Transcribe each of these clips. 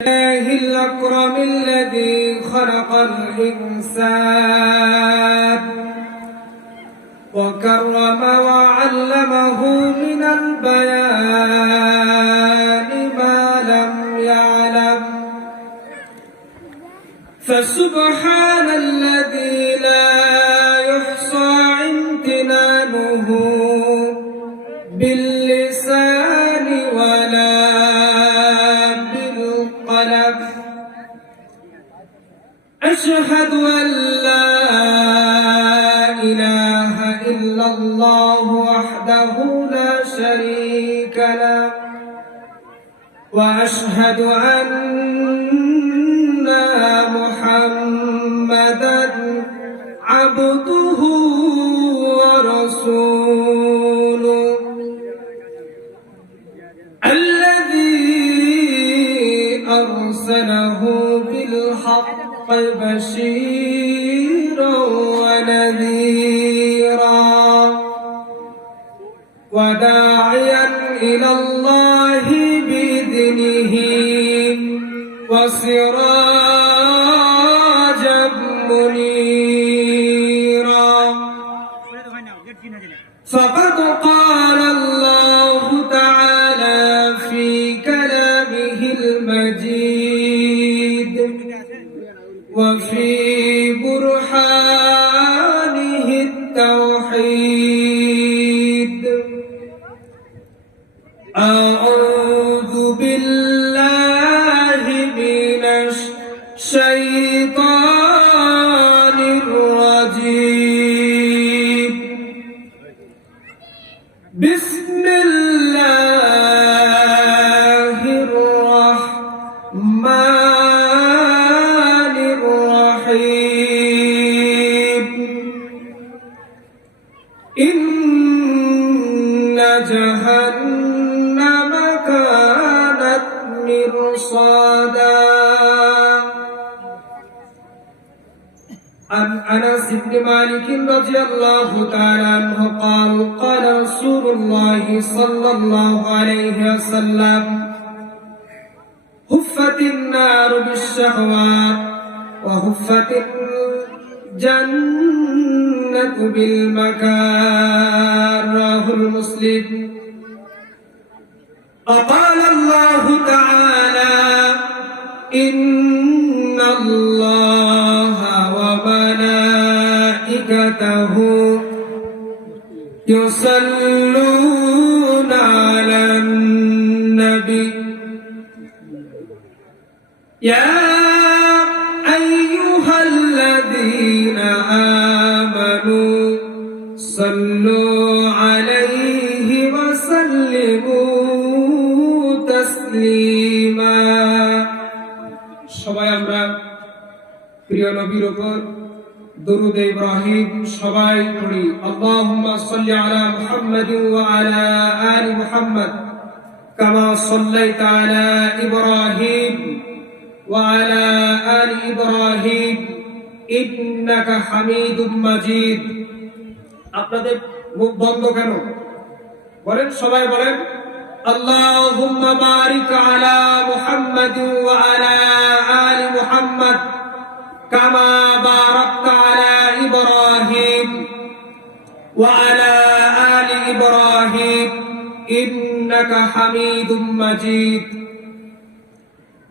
الله الأكرم الذي خلق الإنسان وكرم وعلمه من البيان ما لم يعلم فسبحان الذي لا يحصى امتنانه باللسان ولا بالقلم أشهد أن لا إله إلا الله وحده لا شريك له وأشهد أن محمدا عبده ورسوله الذي أرسله بالحق بشيرا ونذيرا وداعيا إلى الله بإذنه وسراجا منيرا فقد قال الله تعالى في كلامه المجيد وفي برهانه التوحيد أعوذ بالله من الشيطان الرجيم بسم الله الرحمن الرحيم إن جهنم كانت مرصادا عن أنس بن مالك رضي الله تعالى عنه قال قال رسول الله صلى الله عليه وسلم هفت النار بالشهوات وهفت الجنة بالمكاره رواه المسلم وقال الله تعالى إن الله وملائكته يصلون على النبي يا أيها الذين آمنوا صلوا عليه وسلموا تسليما সবাই আমরা প্রিয় নবীর উপর দরুদ ইব্রাহিম সবাই পড়ি আল্লাহুম্মা সাল্লি আলা মুহাম্মাদ ওয়া আলা আলি মুহাম্মাদ কামা সাল্লাইতা আলা ইব্রাহিম ওয়া আলা আলি ইব্রাহিম ইন্নাকা হামিদুম মাজিদ আপনাদের মুখ বন্ধ কেন বলেন সবাই বলেন আল্লাহুম্মা বারিক আলা মুহাম্মাদ ওয়া আলা আলি মুহাম্মাদ কামা বারাকতা আলা ইব্রাহিম ওয়া আলা আলি ইব্রাহিম ইন্নাকা হামিদুম মাজিদ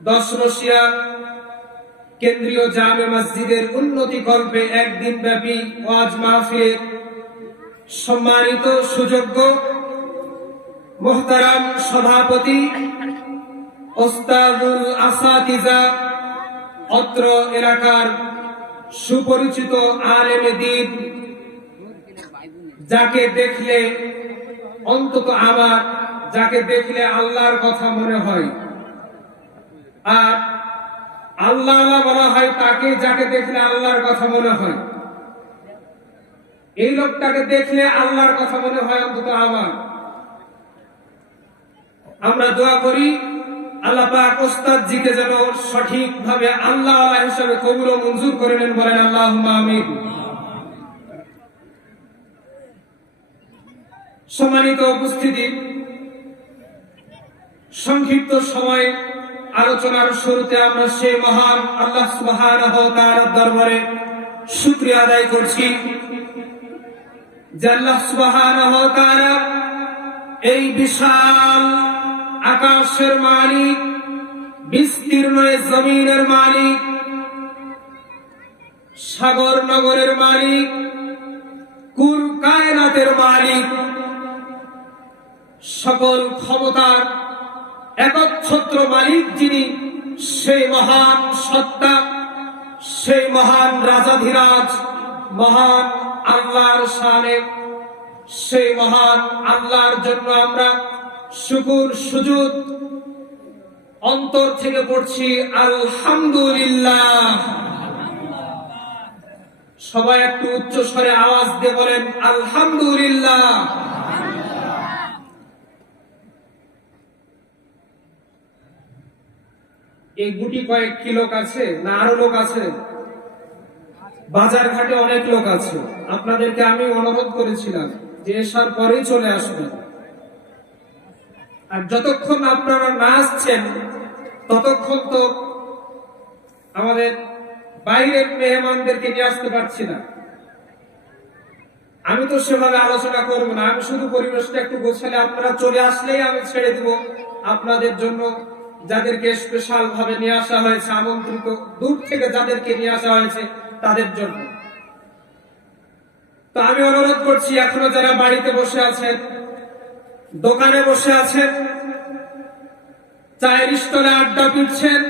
10 রশিয়া কেন্দ্রীয় জামে মসজিদের উন্নতি কল্পে একদিন ব্যাপী ওয়াজ মাহফিলে সম্মানিত সুযোগ্য মুহতারাম সভাপতি ওস্তাদুল আসাতিজা অত্র এলাকার সুপরিচিত আলেমে দ্বীন যাকে দেখলে অন্তত আমার যাকে দেখলে আল্লাহর কথা মনে হয় আর আল্লাহ বলা হয় তাকে যাকে দেখলে আল্লাহর কথা মনে হয় এই লোকটাকে দেখলে আল্লাহর কথা মনে হয় অন্তত আমার আমরা দোয়া করি আল্লাহ পাক ওস্তাদ জিকে যেন সঠিকভাবে আল্লাহ হিসেবে কবুল ও মঞ্জুর করে নেন বলেন আল্লাহুম্মা আমিন সম্মানিত উপস্থিতি সংক্ষিপ্ত সময় আলোচনার শুরুতে আমরা সেই মহান আল্লাহ সুবহানাহু ওয়া তাআলার দরবারে শুকরিয়া আদায় করছি যে আল্লাহ সুবহানাহু ওয়া তাআলা এই বিশাল আকাশের মালিক, বিস্তীর্ণ জমিনের মালিক, সাগর নগরের মালিক, কুল কায়নাতের মালিক, সকল ক্ষমতার একচ্ছত্র মালিক যিনি, সেই মহান সত্তা, সেই মহান রাজাধিরাজ মহান আল্লাহর শানে, সেই মহান আল্লাহর জন্য আমরা শুকর সুজুদ অন্তর থেকে পড়ছি আলহামদুলিল্লাহ। সবাই একটু উচ্চ স্বরে আওয়াজ দিয়ে বলেন আলহামদুলিল্লাহ। এই গুটি কয়েক কি লোক আছে না আরো লোক আছে? বাজার ঘাটে অনেক লোক আছে। আপনাদেরকে আমি অনুরোধ করেছিলাম যে এসার পরেই চলে আসবেন, আর যতক্ষণ আপনারা না আসছেন ততক্ষণ তো আমাদের বাইরের মেহমানদেরকে নিয়ে আসতে পারছি না। আমি তো সেভাবে আলোচনা করবো না, আমি শুধু পরিবেশটা একটু গোছালে আপনারা চলে আসলেই আমি ছেড়ে দিব আপনাদের জন্য, যাদেরকে স্পেশাল ভাবে নিয়ে আসা হয়েছে, আমন্ত্রিত দূর থেকে যাদেরকে নিয়ে আসা হয়েছে তাদের জন্য। তো আমি অনুরোধ করছি, এখনো যারা বাড়িতে বসে আছেন, দোকানে বসে আছেন, চায়ের স্টলে আড্ডা পিটছেন,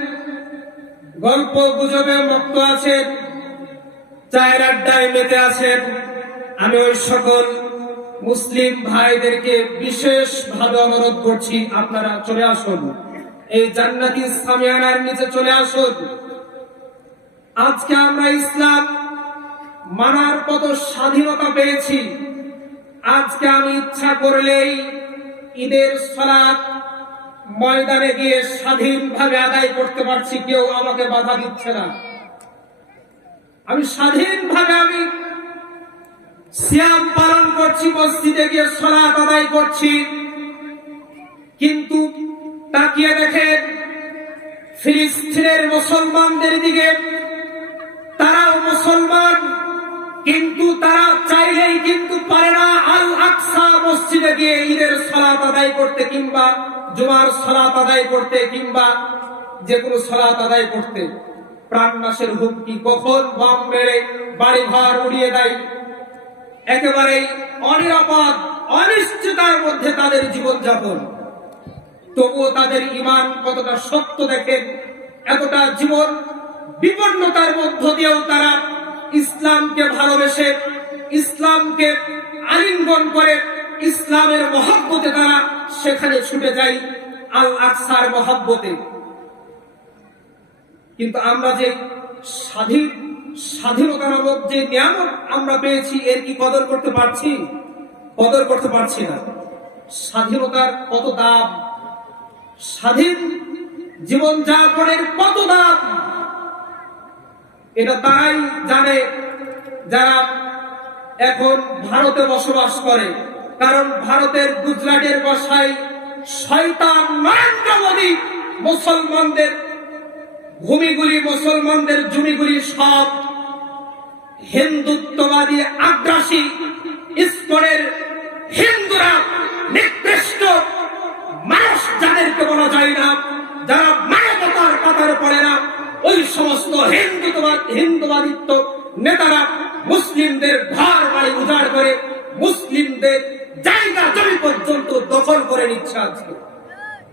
গল্প গুজবে মত্ত আছেন, চায়ের আড্ডায় মেতে আছেন, আমি ওই সকল মুসলিম ভাইদেরকে বিশেষ ভাবে অনুরোধ করছি আপনারা চলে আসুন, এই জান্নাতি সামিয়ানার নিচে চলে আসুন। আজকে আমরা ইসলাম মানার কত স্বাধীনতা পেয়েছি। আজকে আমি ইচ্ছা করলেই ঈদের সালাত ময়দানে গিয়ে স্বাধীনভাবে আদায় করতে পারছি, কেউ আমাকে বাধা দিচ্ছে না। আমি স্বাধীনভাবে আমি সিয়াম পালন করছি, মসজিদে গিয়ে সালাত আদায় করছি। কিন্তু তাকিয়ে দেখেন ফিলিস্তিনের মুসলমানদের দিকে, তারাও মুসলমান, কিন্তু তারা চাইলেই কিন্তু পারে না আল আকসা মসজিদে গিয়ে ঈদের সালাত আদায় করতে, কিংবা জুমার সালাত আদায় করতে, কিংবা যে কোনো সালাত আদায় করতে। প্রাণনাশের হুমকি, কখন বম মেরে বাড়ি ঘর উড়িয়ে দেয়, একেবারেই অনিরাপদ অনিশ্চিতার মধ্যে তাদের জীবনযাপন। তবুও তাদের ঈমান কতটা শক্ত দেখেন, এতটা জীবন বিপন্নতার মধ্য দিয়েও তারা ইসলামকে ভালোবেসে, ইসলামকে আলিঙ্গন করে, ইসলামের মহব্বতে তারা সেখানে ছুটে যায়, আল আকসার মহব্বতে। কিন্তু আমরা যে স্বাধীনতার যে নিয়ামত আমরা পেয়েছি, এর কি কদর করতে পারছি? কদর করতে পারছি না। স্বাধীনতার কত দাম, স্বাধীন জীবন যাপনের কত দাম, এটা তারাই জানে যারা এখন ভারতে বসবাস করে। কারণ ভারতের গুজরাটের ভাষায় শয়তান নরেন্দ্র মোদী মুসলমানদের ভূমিগুলি, মুসলমানদের জমিগুলি সব হিন্দুত্ববাদী আগ্রাসী ইসকনের হিন্দুরা, নিকৃষ্ট মানুষ যাদেরকে বলা যায় না, যারা মানবতার কাতারে পড়ে না, ওই সমস্ত হিন্দুবাদিত্ব নেতারা মুসলিমদের ঘর বাড়ি উজাড় করে মুসলিমদের জায়গা জমি পর্যন্ত দখল করে নিচ্ছে আজকে।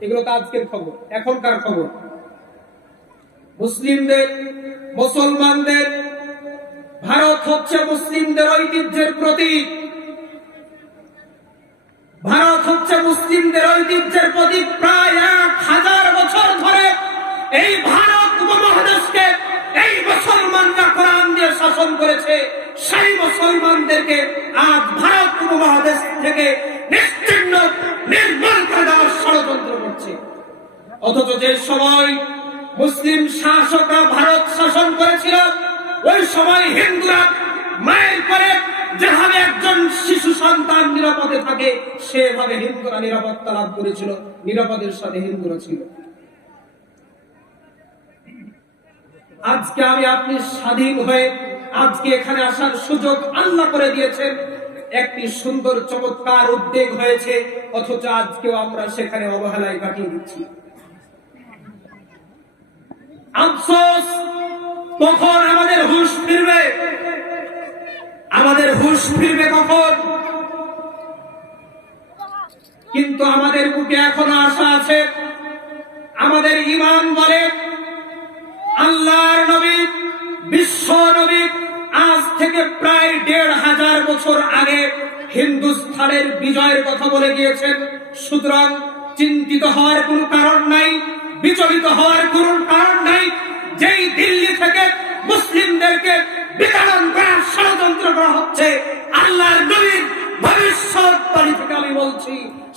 এগুলো তো আজকের খবর, এখনকার খবর। মুসলিমদের, মুসলমানদের, ভারত হচ্ছে মুসলিমদের ঐতিহ্যের প্রতীক। ভারত হচ্ছে মুসলিমদের ঐতিহ্যের প্রতীক। প্রায় 1000 বছর ধরে এই ভারত উপমহাদেশকে এই মুসলমানরা কোরআন দিয়ে শাসন করেছে। সেই মুসলমানদেরকে আজ ভারত উপমহাদেশ থেকে নিশ্চিহ্ন নির্মূল করে দেওয়ার ষড়যন্ত্র করছে। অথচ যে সময় মুসলিম শাসকরা ভারত শাসন করেছিল, ওই সময় হিন্দুরা মায়ের পরে যেভাবে একজন শিশু সন্তান নিরাপদে থাকে, সেভাবে হিন্দুরা নিরাপত্তা লাভ করেছিল, নিরাপদের সাথে হিন্দুরা ছিল। আজকে আমি আপনি স্বাধীন হয়ে আজকে এখানে আসার সুযোগ আল্লাহ করে দিয়েছেন, একটি সুন্দর চমৎকার উদ্যোগ হয়েছে, অথচ আজকেও আমরা সেখানে অবহেলায় কাটিয়ে দিচ্ছি। আফসোস, কখন আমাদের হুঁশ ফিরবে? আমাদের হুঁশ ফিরবে কখন? কিন্তু আমাদের বুকে এখনো আশা আছে। আমাদের ঈমান বলে আল্লাহর নবী, বিশ্ব নবী আজ থেকে প্রায় ১৫০০ বছর আগে হিন্দুস্তানের বিজয়ের কথা বলে গিয়েছেন। সুতরাং চিন্তিত হওয়ার কোনো কারণ নাই, বিচলিত হওয়ার কোনো কারণ নাই। যেই দিল্লি থেকে মুসলিমদেরকে বিতাড়ন করার ষড়যন্ত্র করা হচ্ছে, আল্লাহর নবীর ভবিষ্যৎবাণী থেকে আমি বলছি,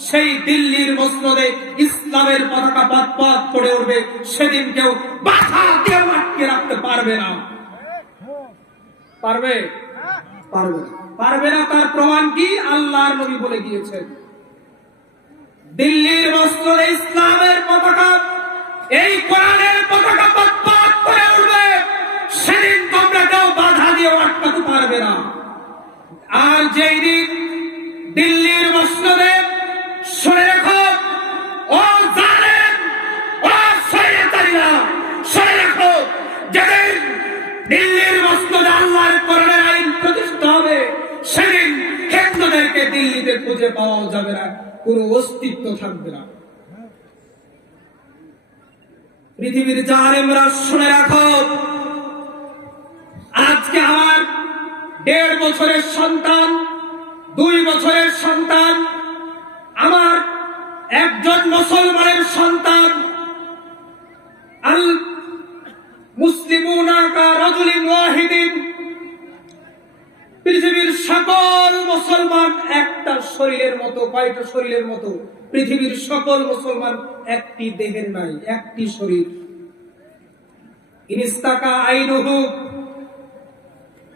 সেই দিল্লির মসনদে ইসলামের পতাকা পাত করে উঠবে। সেদিন কেউ বাধা দিয়ে আটকে রাখতে পারবে না। পারবে? পারবে না। পারবে না। তার প্রমাণ কি? আল্লাহর নবী বলে গিয়েছেন, দিল্লির মসনদে ইসলামের পতাকা, এই কোরআনের পতাকা পাত করে উঠবে। সেদিন তোমরা কেউ বাধা দিয়ে আটকাতে পারবে না। আর যেই দিন দিল্লির মসনদে, শুনে রাখো ও জালেম, ও শয়তানিরা, শুনে রাখো, যেদিন দিল্লির মসনদে আল্লাহর কোরআনের আইন প্রতিষ্ঠা হবে, সেদিন হিন্দুদেরকে দিল্লিতে খুঁজে পাওয়া যাবে না, কোনো অস্তিত্ব থাকবে না। পৃথিবীর জালেমরা, শুনে রাখো, আজকে আমার ১.৫ বছরের সন্তান, ২ বছরের সন্তান, আমার একজন মুসলমানের সন্তান, আল মুসলিমুনা কা রাজুলিন ওয়াহিদিন, পৃথিবীর সকল মুসলমান একটা শরীরের মতো। কয়টা শরীরের মতো? পৃথিবীর সকল মুসলমান একটি দেহের নাই, একটি শরীর। ইনিস্তাকা আইনুহু,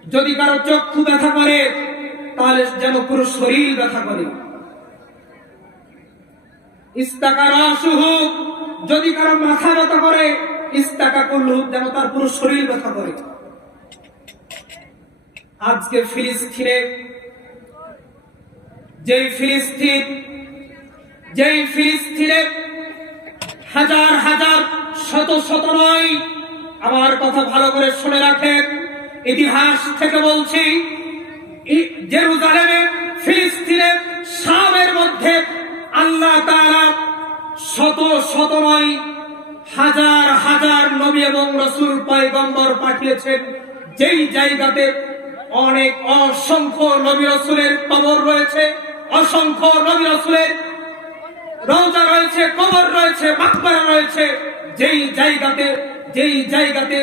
যদি কারো চক্ষু ব্যথা করে তাহলে যেন পুরো শরীর ব্যথা করে। ইস্তাকা রাসুহু, যদি কারো মাথা ব্যথা করে, ইস্তাকা কুল্লুহু, যেন তার পুরো শরীর ব্যথা করে। আজকে ফিলিস্তিনে, যেই ফিলিস্তিনে হাজার হাজার, শত শত নয়, আমার কথা ভালো করে শুনে রাখেন, ইতিহাস থেকে বলছি, জেরুজালেমে, ফিলিস্তিনে, শামের মধ্যে আল্লাহ তাআলা শত শত নয়, হাজার হাজার নবী এবং রাসূল পয়গম্বর পাঠিয়েছেন। যেই জায়গাতে অনেক অসংখ্য নবী রাসূলের কবর রয়েছে, অসংখ্য নবী রাসূলের রওজা রয়েছে, কবর রয়েছে, মাকবারা রয়েছে, যেই জায়গাতে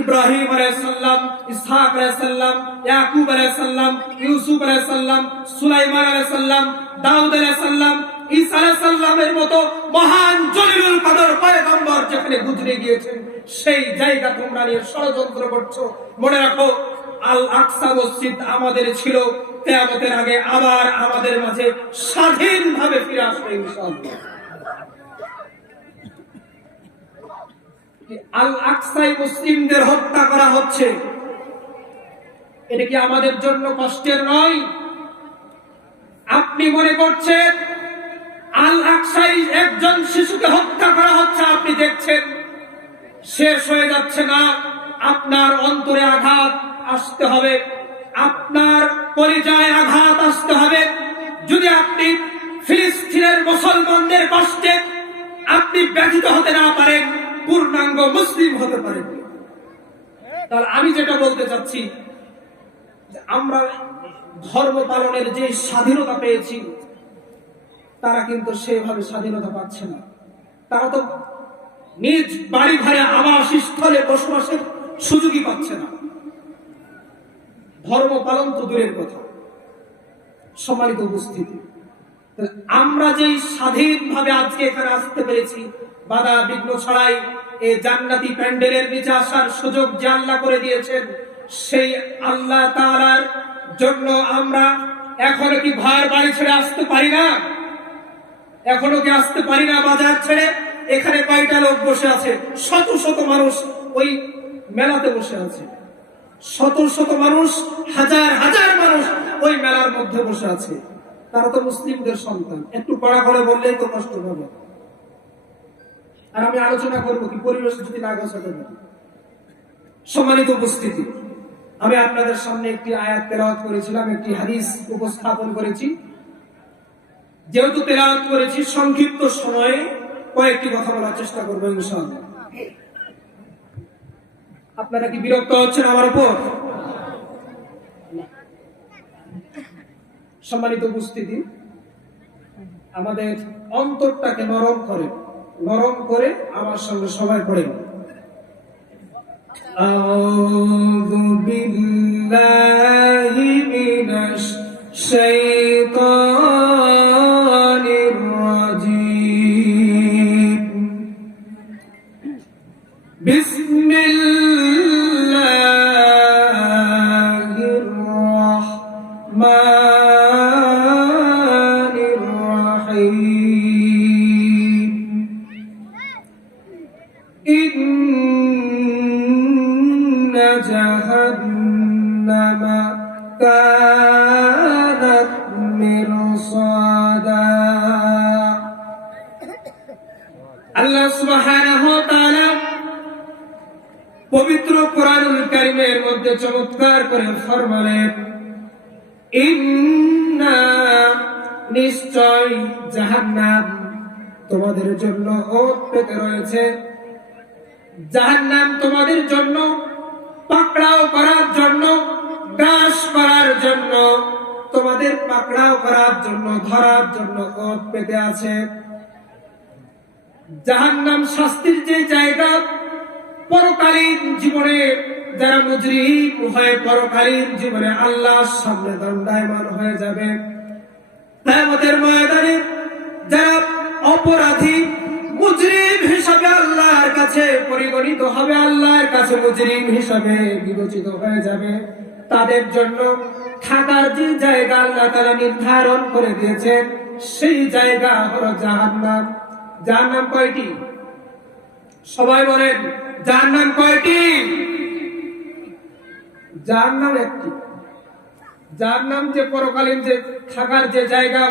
ইব্রাহিম আলাইহিস সালাম, ইসহাক আলাইহিস সালাম, ইয়াকুব আলাইহিস সালাম, ইউসুফ আলাইহিস সালাম, সুলাইমান আলাইহিস সালাম, দাউদ আলাইহিস সালাম, ঈসা আলাইহিস সালামের মতো মহান জলিলুল কদর পয়গম্বর যেখানে গুজরে গিয়েছেন, সেই জায়গা তোমরা নিয়ে ষড়যন্ত্র করছো। মনে রাখো, আল আকসা মসজিদ আমাদের ছিল, কিয়ামতের আগে আবার আমাদের মাঝে স্বাধীনভাবে ফিরে আসবে ইনশাআল্লাহ। আল আকসায় মুসলিমদের হত্যা করা হচ্ছে, এটা কি আমাদের জন্য কষ্টের নয়? আপনি মনে করছেন আল আকসায় একজন শিশুকে হত্যা করা হচ্ছে, আপনি দেখছেন শেষ হয়ে যাচ্ছে না। আপনার অন্তরে আঘাত আসতে হবে, আপনার কলিজায় আঘাত আসতে হবে। যদি আপনি ফিলিস্তিনের মুসলমানদের কষ্টে আপনি ব্যথিত হতে না পারেন, পূর্ণাঙ্গ মুসলিম হতে পারেন। তাহলে আমি যেটা বলতে চাচ্ছি, আমরা ধর্ম পালনের যে স্বাধীনতা পেয়েছি, তারা কিন্তু সেভাবে স্বাধীনতা পাচ্ছে না। তারা তো নিজ বাড়ি ঘরে আবাসস্থলে বসবাসের সুযোগই পাচ্ছে না। ধর্ম পালন তো দূরের কথা। সম্মানিত উপস্থিতি, আমরা যেই স্বাধীনভাবে আজকে এখানে আসতে পেরেছি, বাধা বিঘ্ন ছাড়াই এই জান্নাতি প্যান্ডেলের নিচে আসার সুযোগ যে আল্লাহ করে দিয়েছেন, সেই আল্লাহ তাআলার জন্য আমরা এখনো কি ঘর বাড়ি ছেড়ে আসতে পারি না? এখনো কি আসতে পারি না বাজার ছেড়ে? এখানে কয়টা লোক বসে আছে, শত শত মানুষ ওই মেলাতে বসে আছে, শত শত মানুষ, হাজার হাজার মানুষ ওই মেলার মধ্যে বসে আছে। তারা তো মুসলিমদের সন্তান, একটু কড়া করে বললেই তো কষ্ট পাবে। আর আমি আলোচনা করবো কি পরিবেশ যদি না গোছাতে পারি। সম্মানিত উপস্থিতি, আমি আপনাদের সামনে একটি আয়াত তেলাওয়াত করেছিলাম, একটি হাদিস উপস্থাপন করেছি। যেহেতু তেলাওয়াত করেছি, সংক্ষিপ্ত সময়ে কয়েকটি কথা বলার চেষ্টা করবো ইনশাআল্লাহ। আপনারা কি বিরক্ত হচ্ছেন আমার উপর? সম্মানিত উপস্থিতি, আমাদের অন্তরটাকে নরম করে আমার সঙ্গে সবাই পড়ে। আউযু বিল্লাহি মিনাশ শাইতানির রাজীম। বিসমিল্লাহির রাহমানির রাহিম। ইন্না জাহান্নামা কানাত মিরসাদা। আল্লাহ সুবহানাহু ওয়া তাআলা পবিত্র কোরআনুল কারীমের মধ্যে চমৎকার করে ফরমালেন, ইন্না নিশ্চয় জাহান্নাম তোমাদের জন্য ওত পেতে রয়েছে। জাহান্নাম তোমাদের জন্য পাকড়াও করার জন্য, গ্রাস করার জন্য, তোমাদের পাকড়াও করার জন্য, ধরার জন্য ওত পেতে আছে। জাহান্নাম শাস্তির যে জায়গা, পরকালীন জীবনে যারা মুজরিম হয়ে পরকালীন জীবনে আল্লাহর সামনে দণ্ডায়মান হয়ে যাবে, কিয়ামতের ময়দানে যারা অপরাধী মুজরিম হিসাবে আল্লাহর কাছে পরিগণিত হবে, আল্লাহর কাছে মুজরিম হিসাবে বিবেচিত হয়ে যাবে, তাদের জন্য থাকার যে জায়গা আল্লাহ তাআলা নির্ধারণ করে দিয়েছেন, সেই জায়গা হলো জাহান্নাম। জাহান্নাম কয়টি? সবাই বলেন, জাহান্নাম কয়টি? জাহান্নাম একটি। জাহান্নাম যে পরকালীন যে থাকার যে জায়গা,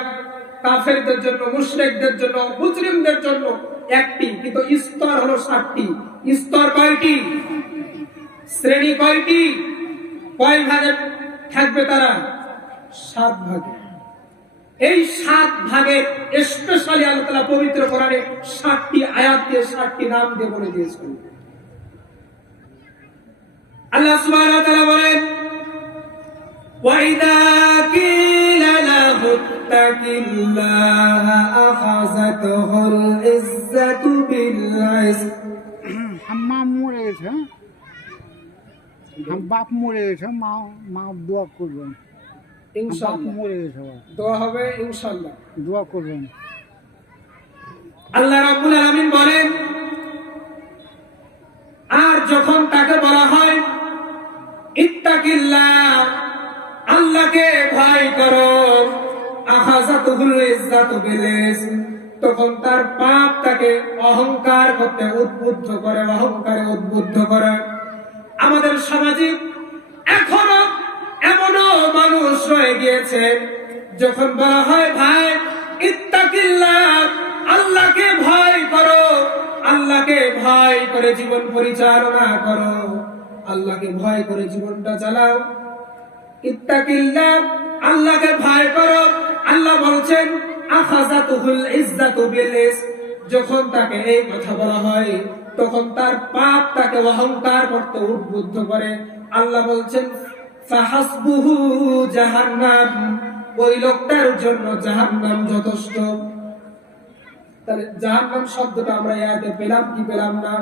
কাফেরদের জন্য, মুশরিকদের জন্য, মুজরিমদের জন্য একটি, কিন্তু স্তর হলো 7টি। স্তর কয়টি? শ্রেণী কয়টি? কয় ভাগে থাকবে তারা? 7 ভাগে। এই 7 ভাগে স্পেশালি আল্লাহ তাআলা পবিত্র কোরআনে 7টি আয়াত দিয়ে 7টি নাম দিয়ে বলে দিয়েছেন। আল্লাহ সুবহানাহু ওয়া তাআলা বলেন, ওয়াইদা কিলা লাহু তাকিল্লাহা আখাযাতুহুল ইজ্জাতু বিল ইসম। মা মরে গেছে, বাপ মরে গেছে, মা দোয়া করবেন ইনশাআল্লাহ। মরে গেছে, দোয়া হবে ইনশাআল্লাহ, দোয়া করবেন। আল্লাহ রাব্বুল আলামিন বলেন, আর যখন তাকে বলা হয় ইত্তাকিল্লাহ, আল্লাহকে ভয় করো, আখাযাতুহুল ইজ্জাতু বিল ইসম, তখন তার পাপ তাকে অহংকার করতে উদ্বুদ্ধ করে, অহংকারে উদ্বুদ্ধ করে। আমাদের সমাজে এখনো এমনও মানুষ রয়ে গিয়েছে, যখন বলা হয় ভাই ইত্তাকিল্লাহ, আল্লাহকে ভয় করো, আল্লাহকে ভয় করে জীবন পরিচালনা করো, আল্লাহকে ভয় করে জীবনটা চালাও, ইত্তাকিল্লাহ, আল্লাহকে ভয় করো। আল্লাহ বলছেন আখাযাতুহুল ইজ্জাতু বিল ইসম, যখন তাকে এই কথা বলা হয়, তখন তার পাপ তাকে অহংকার করতে উদ্বুদ্ধ করে। আল্লাহ বলছেন ফাহাসবুহু জাহান্নাম, ওই লোকটার জন্য জাহান্নাম যথেষ্ট। তাহলে জাহান্নাম শব্দটা আমরা আয়াতে পেলাম কি পেলাম না?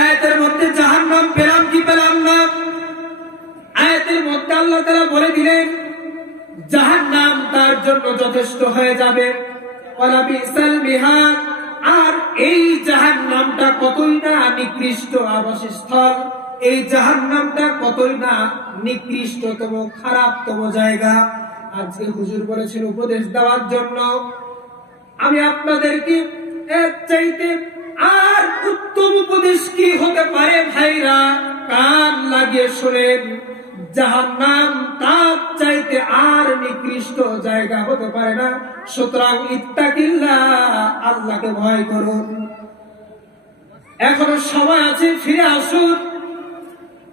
আয়াতের মধ্যে জাহান্নাম পেলাম কি পেলাম না? আয়াতের মধ্যে আল্লাহ তাআলা বলে দিলেন জাহান্নাম তার জন্য যথেষ্ট হয়ে যাবে। ওয়ালা বিসাল মিহাদ, আর এই জাহান্নামটা কতই না নিকৃষ্ট আবাসস্থল, এই জাহান্নামটা কতই না নিকৃষ্টতম খারাপতম জায়গা। আজকে হুজুর বলেছেন উপদেশ দেওয়ার জন্য, আমি আপনাদেরকে এর চাইতে আর উত্তম উপদেশ কি হতে পারে ভাইরা? শোনেন, জাহান্নাম তার চাইতে আর নিকৃষ্ট জায়গা হতে পারে না। সুতরাং ইত্তাকিল্লাহ, আল্লাহকে ভয় করুন। এখনো সময় আছে, ফিরে আসুন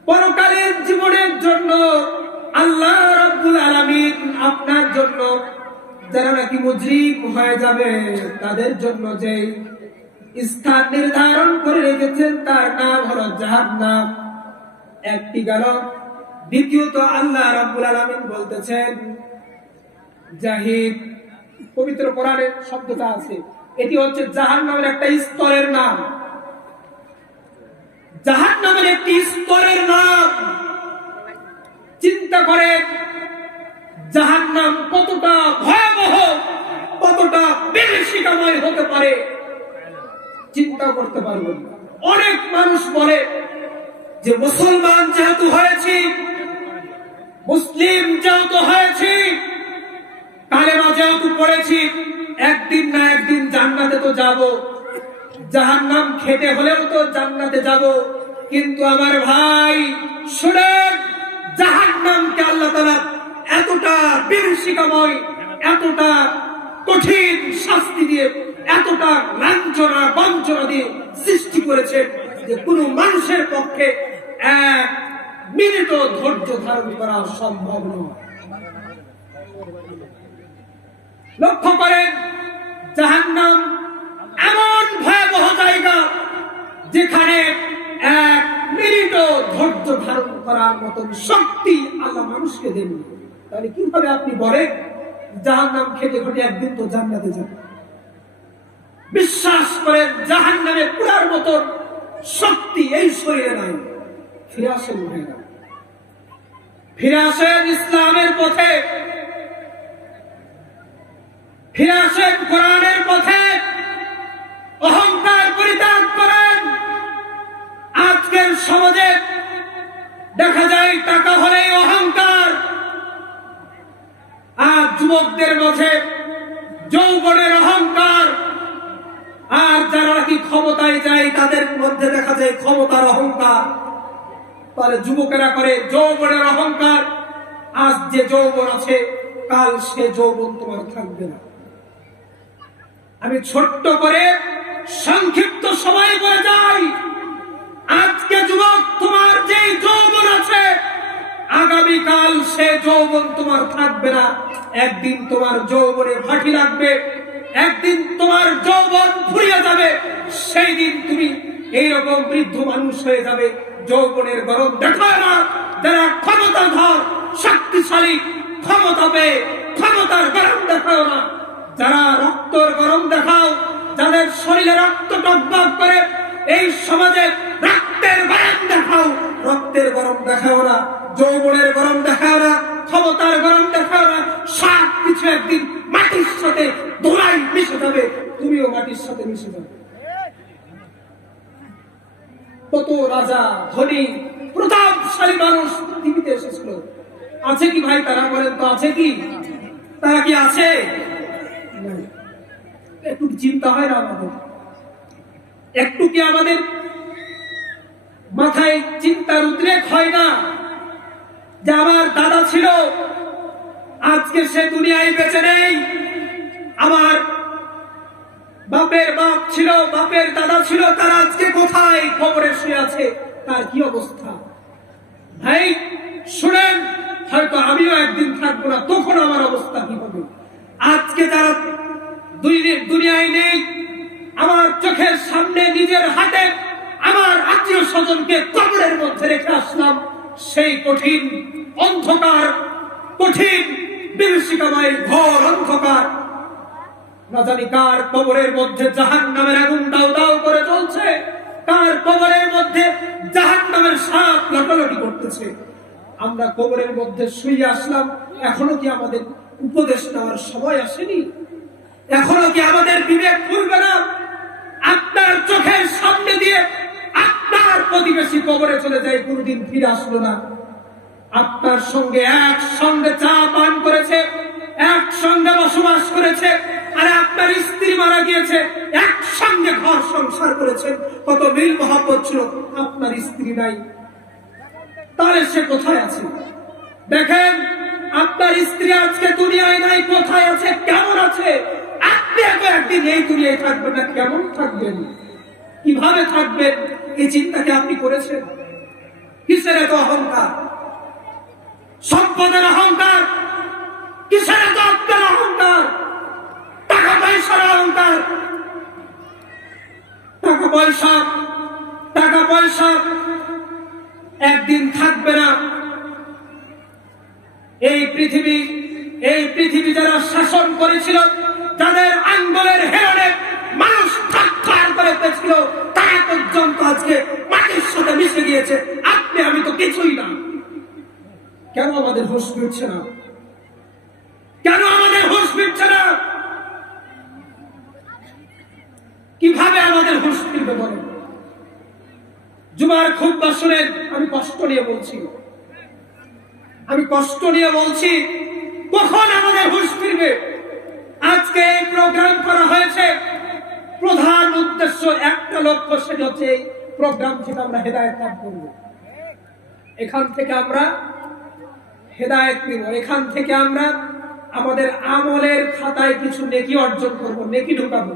পরকালের জীবনের জন্য। আল্লাহ রাব্বুল আলামিন আপনার জন্য, যারা নাকি মুজরিম হয়ে যাবে তাদের জন্য যে স্থান নির্ধারণ করে রেখেছেন তার নাম হলো জাহান্নাম। একটি গেল। দ্বিতীয়ত আল্লাহ রাব্বুল আলামিন বলতেছেন জাহিদ, পবিত্র কোরআনে শব্দটা আছে, এটি হচ্ছে জাহান্নামের একটা স্তরের নাম। জাহান্নামের একটি স্তরের নাম। চিন্তা করে জাহান্নাম কতটা ভয়াবহ, কতটা বিভীষিকাময় হতে পারে, চিন্তা করতে পারবেন না। অনেক মানুষ বলে যে মুসলমান যেহেতু হয়েছি, মুসলিম যেহেতু হয়েছি, কালেমা যেহেতু পড়েছি, একদিন না একদিন জান্নাতে তো যাব, জাহান্নাম খেতে হলেও তো জান্নাতে যাব। কিন্তু আমার ভাই শুনেন, জাহান্নামকে আল্লাহ তাআলা এতটা বিভীষিকাময়, এতটা কঠিন শাস্তি দিয়ে, এতটা লাঞ্ছনা বঞ্চনা দিয়ে সৃষ্টি করেছেন যে কোনো মানুষের পক্ষে এক মিনিটও ধৈর্য ধারণ করা সম্ভব নয়। লক্ষ্য করেন, জাহান্নাম এমন ভয়াবহ জায়গা যেখানে এক মিনিটও ধৈর্য ধারণ করার মতন শক্তি আল্লাহ মানুষকে দেননি। তাহলে কিভাবে আপনি বলেন জাহান্নাম খেতে খেতে একদিন তো জান্নাতে যাবে? বিশ্বাস করেন, জাহান্নামে পুরার মতন শক্তি এই শরীরে নাই। ফিরে আসেন ভাইরা, ফিরে আসেন ইসলামের পথে, ফিরে আসেন কোরআনের পথে, অহংকার পরিত্যাগ করেন। আজকের সমাজে দেখা যায় টাকা হলেই অহংকার, আর যুবকদের মাঝে যৌবনের অহংকার, আর যারা কি ক্ষমতায় যায় তাদের মধ্যে দেখা যায় ক্ষমতার অহংকার। তাহলে যুবকেরা করে যৌবনের অহংকার। আজ যে যৌবন আছে, কাল সে যৌবন তোমার থাকবে না। আমি ছোট্ট করে সংক্ষিপ্ত সময় বলে যাই, আজকে যুবক তোমার যে যৌবন আছে, আগামীকাল সে যৌবন তোমার থাকবে না। একদিন তোমার যৌবনে ফাঁকি লাগবে, একদিন তোমার যৌবন ফুরিয়ে যাবে। সেই দিন তুমি এইরকম বৃদ্ধ মানুষ হয়ে যাবে। যৌবনের গরম দেখায় না। যারা ক্ষমতাধর, শক্তিশালী, ক্ষমতা পেয়ে ক্ষমতার গরম দেখাও না। যারা রক্তর গরম দেখাও, যাদের শরীরে রক্ত টকবক করে, এই সমাজে রক্তের গরম দেখাও, রক্তের গরম দেখাও না, যৌবনের গরম দেখাও না, ক্ষমতার গরম দেখাও না। সব কিছু একদিন মাটির সাথে ধুলাই মিশে যাবে, তুমিও মাটির সাথে মিশে যাবে। কত রাজা, ধনী, প্রতাপশালী মানুষ পৃথিবীতে এসেছিল, আছে কি ভাই? তারা বলেন তো আছে কি? তারা কি আছে? একটু চিন্তা হয় না আমাদের? একটু কি আমাদের মাথায় চিন্তার উদ্রেক হয় না যে আমার দাদা ছিল, আজকে সে দুনিয়ায় বেঁচে নেই। আমার বাপের বাপ ছিল, বাপের দাদা ছিল, তারা আজকে কোথায়? কবরে শুয়ে আছে। তার কি অবস্থা? ভাই শুনেন, হয়তো আমিও একদিন থাকবো না, তখন আমার অবস্থা কি হবে? আজকে যারা দুনিয়ায় নেই, আমার চোখের সামনে নিজের হাতে আমার আত্মীয় স্বজনকে কবরের মধ্যে রেখে আসলাম। সেই কঠিন অন্ধকার, কঠিন বিভীষিকাময় ঘোর অন্ধকার, না জানি কার কবরের মধ্যে জাহান্নামের আগুন দাউ দাউ করে জ্বলছে, কার কবরের মধ্যে জাহান্নামের সাপ লাটালাটি করতেছে। আমরা কবরের মধ্যে শুয়ে আসলাম, এখনো কি আমাদের উপদেশ নেওয়ার সময় আসেনি? এখনো কি আমাদের বিবেক খুলবে না? আপনার চোখের সামনে দিয়ে আপনার প্রতিবেশী কবরে চলে যায়, কোনদিন ফিরে আসলো না। আপনার সঙ্গে একসঙ্গে চা পান করেছে, একসঙ্গে বসবাস করেছে, আর আপনার স্ত্রী মারা গিয়েছে, একসঙ্গে ঘর সংসার করেছেন, কত মিল মহব্বত ছিল, আপনার স্ত্রী নাই। তাহলে সে কোথায় আছে? দেখেন, আপনার স্ত্রী আজকে দুনিয়ায় নাই, কোথায় আছে, কেমন আছে? আপনি একদিন এই দুনিয়ায় থাকবেন না, কেমন থাকবেন, কিভাবে থাকবেন, এই চিন্তাকে আপনি করেছেন? কিসের এত অহংকার? সম্পদের অহংকার? কিসের এত আপনার অহংকার? টাকা পয়সার অহংকার? টাকা পয়সা একদিন থাকবে না। এই পৃথিবী যারা শাসন করেছিল, যাদের আঙ্গুলের হেরণে মানুষ থার করে পেয়েছিল, তারা পর্যন্ত আজকে মাটির সাথে মিশে গিয়েছে। আপনি আমি তো কিছুই না। কেন আমাদের হুঁশ ফিরছে না? কেন আমাদের হুঁশ ফিরছে না? কিভাবে আমাদের হুঁশ ফিরবে বলেন? জুমার খুতবা শুনেন, আমি কষ্ট নিয়ে বলছি, কখন আমাদের হুঁশ ফিরবে? আজকে এই প্রোগ্রাম করা হয়েছে, প্রধান উদ্দেশ্য একটা লক্ষ্য, সেটা হচ্ছে এই প্রোগ্রাম থেকে আমরা হেদায়েত লাভ করব। এখান থেকে আমরা হেদায়েত নিব, এখান থেকে আমরা আমাদের আমলের খাতায় কিছু নেকি অর্জন করব, নেকি ঢুকাবো।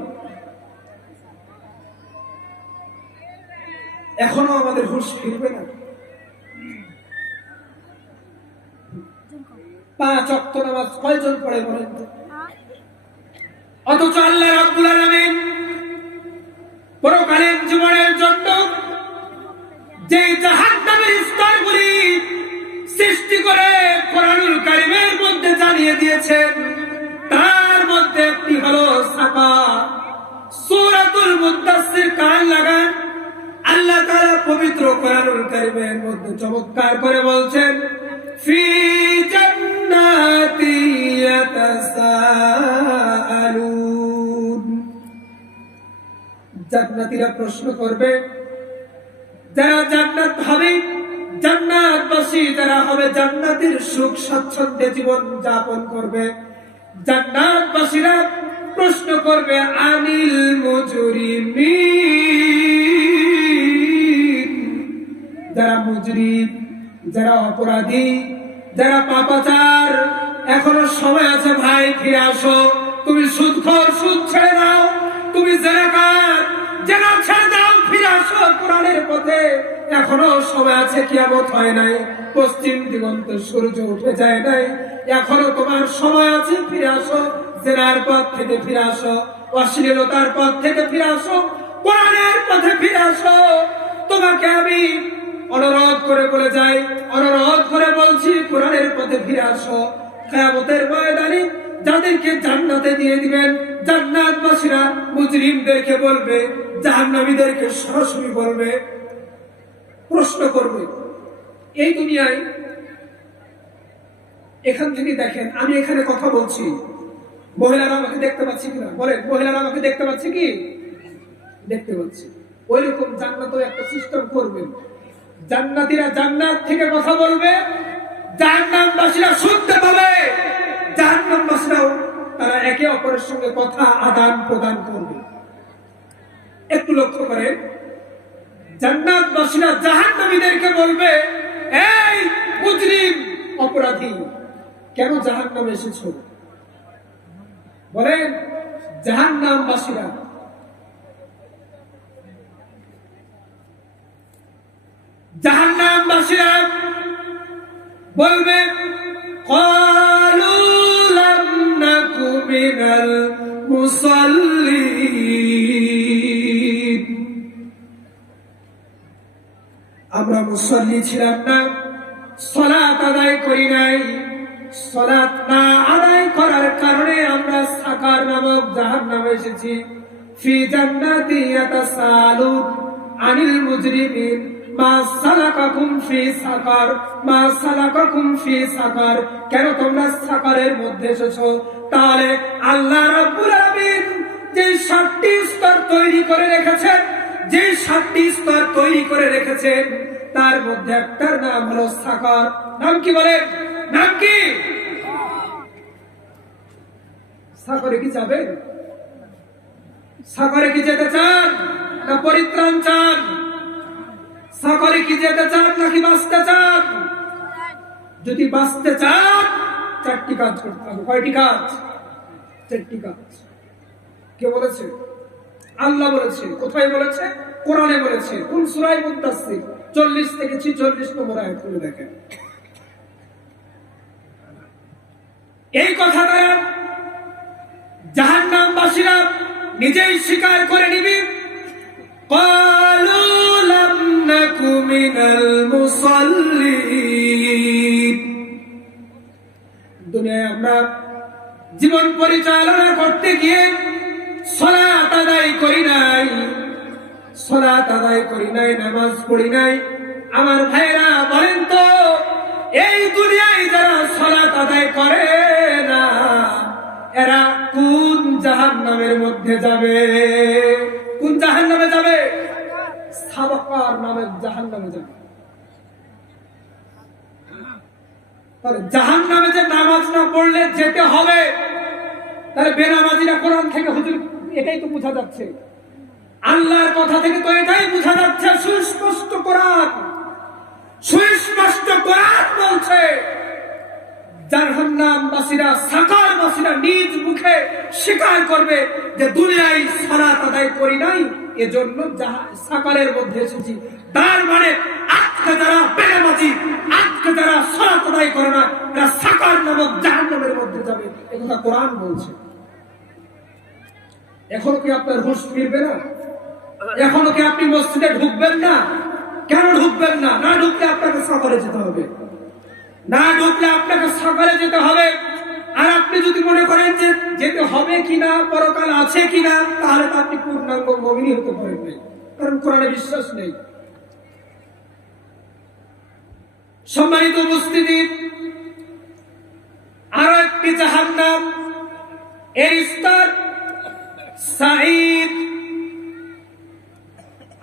এখনো আমাদের হুঁশ ফিরবে না। 5 ওয়াক্ত নামাজ কয়জন পড়ে বলেন তো? অথচ আল্লাহ রাব্বুল আলামিন পরকালীন জীবনের জন্য যে জাহান্নামের স্তরগুলি সৃষ্টি করে কোরআনুল কারীমের মধ্যে জানিয়ে দিয়েছেন, তার মধ্যে একটি হলো সাফা। সূরাতুল মুদ্দাসসির কান লাগান, আল্লাহ তাআলা পবিত্র কোরআনুল কারীমের মধ্যে চমৎকার করে বলছেন, ফি জান্নাতি ইয়াতাসাআলুন। জান্নাতীরা প্রশ্ন করবে, যারা জান্নাত হবে, জান্নাতবাসী যারা হবে, জান্নাতের সুখ স্বাচ্ছন্দ্যে জীবন যাপন করবে, জান্নাতবাসীরা প্রশ্ন করবে, আনিল মুজরিমিন। যারা মুজরিম, যারা অপরাধী, যারা পাপাচার, এখনো সময় আছে ভাই, ফিরে আসো। তুমি সুদখোর, সুদ ছেড়ে দাও। তুমি জেনাকার, জেনা ছেড়ে দাও, ফিরে আসো কোরআনের পথে। এখনো সময় আছে, কিয়ামত হয় নাই, পশ্চিম দিগন্তে সূর্য উঠে যায় নাই। এখনো তোমার সময় আছে, ফিরে আসো। জেনার পথ থেকে ফিরে আসো, অশ্লীলতার পথ থেকে ফিরে আসো, কোরআনের পথে ফিরে আসো। তোমাকে আমি অনুরোধ করে বলে যাই, অনুরোধ করে বলছি, কোরআনের পথে ফিরে আসো। কিয়ামতের ময়দানে যাদেরকে জান্নাতে দিয়ে দিবেন, জান্নাতবাসীরা মুজরিমদেরকে বলবে, জাহান্নামীদেরকে সরাসরি বলবে, প্রশ্ন করবে। এই দুনিয়ায় এখান থেকে দেখেন, আমি এখানে কথা বলছি, মহিলারা আমাকে দেখতে পাচ্ছি কিনা বলেন? মহিলারা আমাকে দেখতে পাচ্ছে কি? দেখতে পাচ্ছি। ওই রকম জান্নাতেও একটা সিস্টেম করবেন। জান্নাতীরা জান্নাত থেকে কথা বলবে, জাহান্নামবাসীরা শুনতে পাবে। জাহান্নামবাসীরাও তারা একে অপরের সঙ্গে কথা আদান প্রদান করবে। একটু লক্ষ্য করেন, জান্নাতবাসীরা জাহান্নামীদেরকে বলবে, এই মুজরিম, অপরাধী, কেন জাহান্নামে এসেছো? বলেন, জাহান্নামবাসীরা বলবে, ক্বালু লাম নাকু মিনাল মুসাল্লিন। আমরা মুসাল্লি ছিলাম না, সালাত আদায় করি নাই। সালাত না আদায় করার কারণে আমরা সাকার নামক জাহান্নামে এসেছি। ফি জান্নাতি ইয়াতাসালুন আনিল মুজরিমিন মা সালাকাকুম ফি সাকার, মা সালাকাকুম ফি সাকার। কেন তোমরা সাকারের মধ্যে এসেছো? তাহলে আল্লাহ রাব্বুল আলামিন যে 7টি স্তর তৈরি করে রেখেছেন, যে 7টি স্তর তৈরি করে রেখেছেন, তার মধ্যে একটার নাম হলো সাকার। নাম কি বলেন? নাম কি? সাগরে কি যাবেন? সাগরে কি যেতে চান না পরিত্রাণ চান? সকলে কি যেতে চান নাকি বাঁচতে চান? যদি বাঁচতে চান চারটি কাজ করতে হবে। কয়টি কাজ? চারটি কাজ। কে বলেছে? আল্লাহ বলেছে। কোথায় বলেছে? কোরআনে বলেছে। কোন সূরায়? মুদাসসির 40 থেকে 46 নম্বর আয়াত খুলে দেখেন। এই কথা দ্বারা জাহান্নামবাসীরা নিজেই স্বীকার করে নিবে, ক্বালু লাম নাকু মিনাল মুসাল্লিন। দুনিয়ায় আমরা জীবন পরিচালনা করতে গিয়ে সালাত আদায় করি নাই, নামাজ পড়ি নাই। আমার ভাইরা বলেন তো, এই দুনিয়ায় যারা সালাত আদায় করে না, এরা কোন জাহান্নামের মধ্যে যাবে? কোন জাহান্নামে যাবে? সাবাকার নামের জাহান্নামে যাবে। তাহলে জাহান্নামে যে নামাজ না পড়লে যেতে হবে, তাহলে বেনামাজিরা কোরআন থেকে হুজুর এটাই তো বোঝা যাচ্ছে, আল্লাহর কথা থেকে তো এটাই বোঝা যাচ্ছে। সুস্পষ্ট কোরআন বলছে জাহান্নামবাসীরা, সাকারবাসীরা নিজ মুখে স্বীকার করবে যে দুনিয়ায় সালাত আদায় করি নাই, এজন্য সাকারের মধ্যে এসেছি। তার মানে আজকে যারা বেনামাজি, আজকে যারা সালাত আদায় করে না, এরা সাকার নামক জাহান্নামের মধ্যে যাবে। একথা কোরআন বলছে। এখনো কি আপনার হুঁশ ফিরবে না? এখনো কি আপনি মসজিদে ঢুকবেন না? কেন ঢুকবেন না? না ঢুকলে আপনাকে সকালে যেতে হবে, আর আপনি যদি মনে করেন যে যেতে হবে কিনা, পরকাল আছে কিনা, তাহলে তো আপনি পূর্ণাঙ্গ মুমিন হতে পারেন না, কারণ কোরআনে বিশ্বাস নেই। সম্মানিত উপস্থিতি, আরো একটি জাহান্নাম, এর স্তর সাঈদ।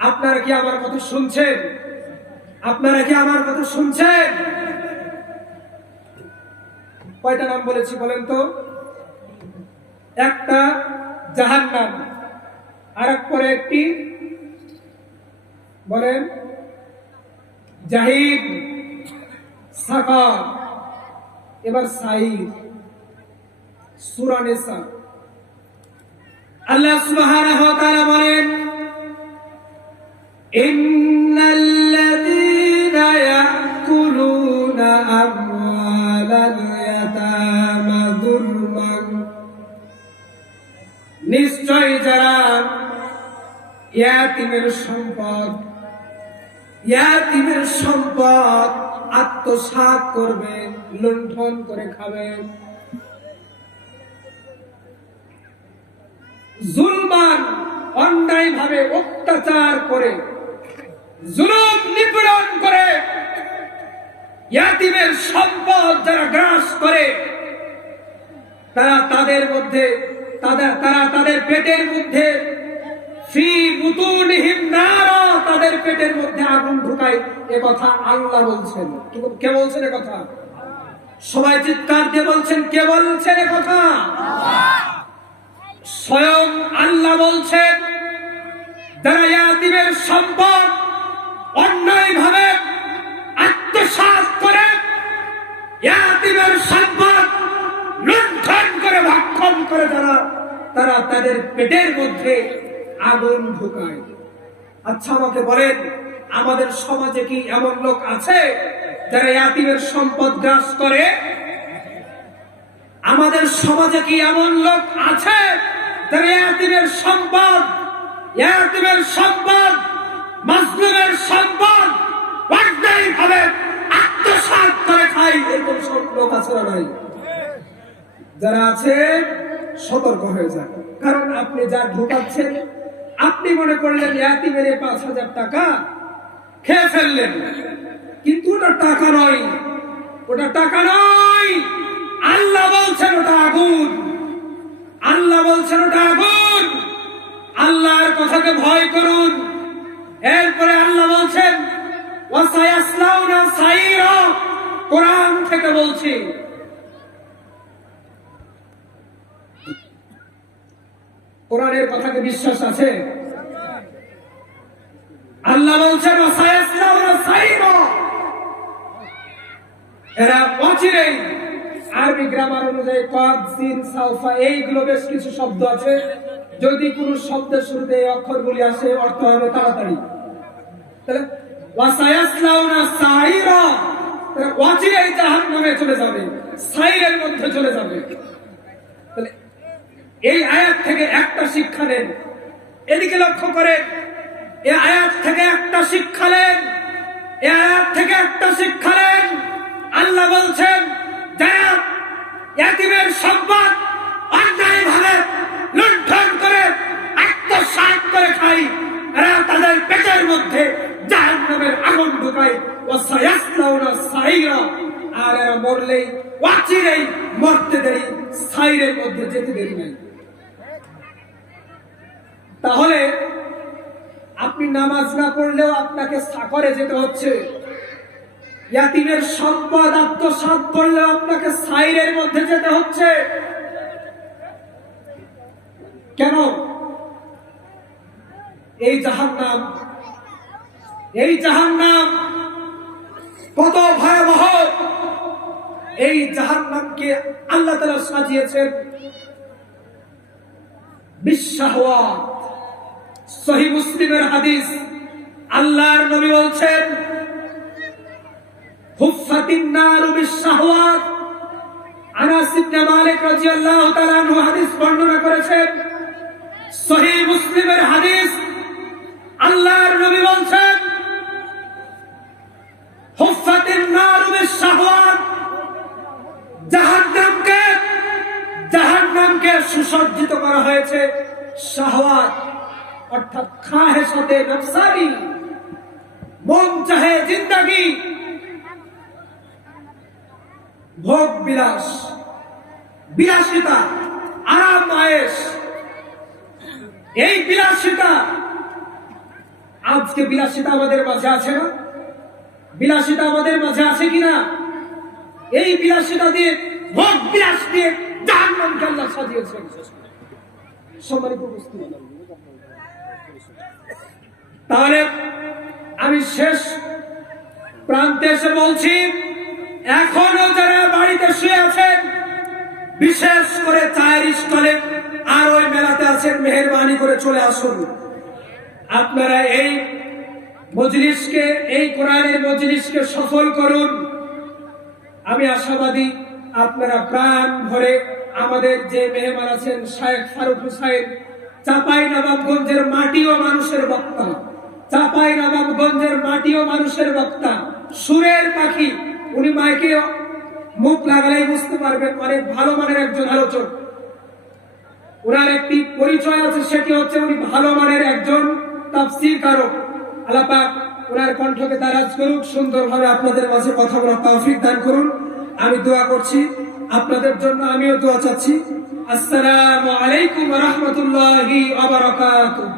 আপনারা কি আমার কথা শুনছেন? কয়টা নাম বলেছি বলেন তো? একটা জাহান্নাম, আর এক পরে একটি বলেন জাহিদ, সাকার, এবার সাঈদ। সূরা নিসা আল্লাহ সুবহানাহু ওয়া তাআলা বলেন, ইন্নাল্লাযীনা ইয়াকুলুনা আমওয়ালাল ইয়াতামা যুলমান, নিশ্চয় যারা ইয়াতীমের সম্পদ আত্মসাৎ করবে, লুণ্ঠন করে খাবে, জুলমান অন্যায় ভাবে অত্যাচার করে, জুলুম নিপীড়ন করে, ইয়াতীমের সম্পদ যারা গ্রাস করে, তারা তাদের পেটের মধ্যে ফি বুতুনিহিম নার, তাদের পেটের মধ্যে আগুন ঢুকায়। এ কথা আল্লাহ বলছেন। কে বলছেন এ কথা? সবাই চিৎকার দিয়ে বলছেন, কে বলছেন এ কথা? স্বয়ং আল্লাহ বলছেন, যারা ইয়াতীমের সম্পদ অন্যায়ভাবে আত্মসাৎ করে, ইয়াতীমের সম্পদ লুণ্ঠন করে, ভক্ষণ করে, তারা তাদের পেটের মধ্যে আগুন ঢুকায়। আচ্ছা আমাকে বলেন, আমাদের সমাজে কি এমন লোক আছে যারা ইয়াতীমের সম্পদ গ্রাস করে? আমাদের সমাজে কি এমন লোক আছে যারা ইয়াতীমের সম্পদ, মাজলুমের সম্পদ অন্যায়ভাবে আত্মসাৎ করে খায়? এরকম সব লোক আছে না নাই? যারা আছে সতর্ক হয়ে যান, কারণ আপনি যা ঢুকাচ্ছেন, আপনি মনে করলেন ইয়াতীমের 5,000 টাকা খেয়ে ফেললেন, কিন্তু ওটা টাকা নয়। আল্লাহ বলছেন ওটা আগুন। আল্লাহর কথাকে ভয় করুন। এরপরে আল্লাহ বলছেন ওয়াসায়াসলাউনা সাইরা, কোরআন থেকে বলছি। কোরআনের কথাকে বিশ্বাস আছে? আল্লাহ বলছেন ওয়াসায়াসলাউনা সাইরা, এরা অচিরেই, আরবি গ্রামার অনুযায়ী কদ সিন সাউফা এইগুলো বেশ কিছু শব্দ আছে, যদি কোন শব্দের শুরুতে এই অক্ষরগুলি আসে অর্থ হবে তাড়াতাড়ি। তাহলে ওয়াসায়াসলাউনা সাইরা, এরা অচিরেই জাহান্নামে চলে যাবে, সাইরের মধ্যে চলে যাবে। তাহলে এই আয়াত থেকে একটা শিক্ষা নেন, এদিকে লক্ষ্য করে এই আয়াত থেকে একটা শিক্ষা নেন, এই আয়াত থেকে একটা শিক্ষা নেন। আল্লাহ বলছেন যারা ইয়াতীমের সম্পদ অন্যায়ভাবে লুণ্ঠন করে আত্মসাৎ করে খায়, এরা তাদের পেটের মধ্যে জাহান্নামের আগুন ঢুকায়, ওয়াসায়াসলাউনা সাইরা, আর এরা মরলেই অচিরেই মরতে দেরি, সাইরের মধ্যে যেতে দেরি নাই। তাহলে আপনি নামাজ না পড়লেও আপনাকে সাকরে যেতে হচ্ছে, ইয়াতীমের সম্পদ আত্মসাৎ করলেও আপনাকে সাইরের মধ্যে যেতে হচ্ছে। কেন? এই জাহান্নাম, এই জাহান্নাম কত ভয়াবহ! এই জাহান্নামকে আল্লাহ তাআলা সাজিয়েছেন বিশাহওয়াত। সহিহ মুসলিমের হাদিস, আল্লাহর নবী বলছেন হুফফাতিন নারু বিশাহওয়াত। আনাস ইবনে মালিক রাদিয়াল্লাহু তাআলা আনহু হাদিস বর্ণনা করেছেন, সহিহ মুসলিমের হাদিস, আল্লাহর নবী বলছেন হুফফাতিন নারু বিশাহওয়াত, জাহান্নামকে সুসজ্জিত করা হয়েছে শাহওয়াত অর্থাৎ খাহেসাতে নফসানি, মন চাহে জিন্দেগি, ভোগ বিলাস, বিলাসিতা, আরাম আয়েশ। এই বিলাসিতা, আজকে বিলাসিতা আমাদের মাঝে আছে না? বিলাসিতা আমাদের মাঝে আছে কিনা? এই বিলাসিতা দিয়ে, ভোগ বিলাস দিয়ে জাহান্নামকে আল্লাহ সাজিয়েছেন। সম্মানিত উপস্থিতি, তাহলে আমি শেষ প্রান্তে এসে বলছি, এখনো যারা বাড়িতে শুয়ে আছেন, বিশেষ করে চায়ের স্টলে আর ওই মেলাতে আছেন, মেহেরবানি করে চলে আসুন। আপনারা এই মজলিসকে, এই কোরআনের মজলিসকে সফল করুন। আমি আশাবাদী আপনারা প্রাণ ভরে আমাদের যে মেহমান আছেন শায়েখ ফারুক হুসাইন, চাপাই নবাবগঞ্জের মাটি ও মানুষের বক্তা, চাপাই নবাবগঞ্জের মাটি ও মানুষের বক্তা, সুরের পাখি, উনি মাইকে মুখ লাগালেই বুঝতে পারবেন অনেক ভালো মানের একজন আলোচক। ওনার একটি পরিচয় আছে, সেটি হচ্ছে উনি ভালো মানের একজন তাফসীরকারক। আল্লাহ পাক ওনার কণ্ঠকে দারাজ করুক, সুন্দরভাবে আপনাদের মাঝে কথা বলার তৌফিক দান করুন। আমি দোয়া করছি আপনাদের জন্য, আমিও দোয়া চাচ্ছি। আসসালামু আলাইকুম ওয়া রাহমাতুল্লাহি ওয়া বারাকাতুহু।